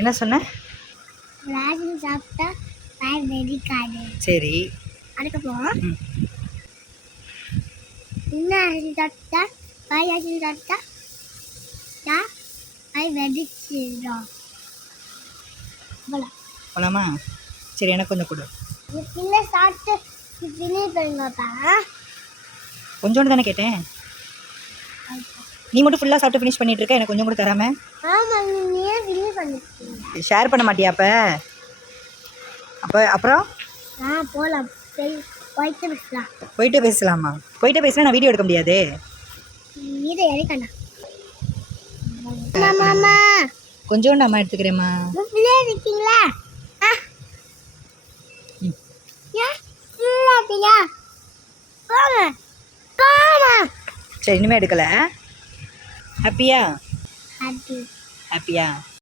என்ன சொன்ன? ரேஷன் சாப்பிட்டா வயிறு வெடிக்காது. சரி. அதுக்கப்புறம் இன்னும் ரேஷன் சாப்பிட்டா ரேஷன் சாப்பிட்டா வயிறு வெடிச்சிடும். போலாமா? சரி, எனக்கு கொஞ்சம் கொடு. இல்லை சாப்பிட்டு ஃபினிஷ் பண்ணுங்கப்பா. கொஞ்சோண்டு தானே கேட்டேன். நீ மட்டும் ஃபுல்லாக சாப்பிட்டு ஃபினிஷ் பண்ணிட்டு இருக்க, எனக்கு கொஞ்சம் கூட தராம. ஆமாம், நீயே ஃபினிஷ் பண்ணிட்டீங்க. ஷேர் பண்ண மாட்டியா அப்போ அப்புறம்? போகலாம். சரி, போயிட்டு பேசலாம். போயிட்டு பேசலாமா? போயிட்டு பேசினா நான் வீடியோ எடுக்க முடியாது. இதை இறக்கண்ணா. மாமா கொஞ்சோண்டு அம்மா எடுத்துக்கிறேம்மா. ஃபுல்லாக இருக்கீங்களா? ஏன் ஃபுல்லாக இருக்கீங்க? போங்க போங்க. சரி, இனிமேல் எடுக்கலை. ஹாப்பியா? ஹாப்பி. ஹாப்பியா?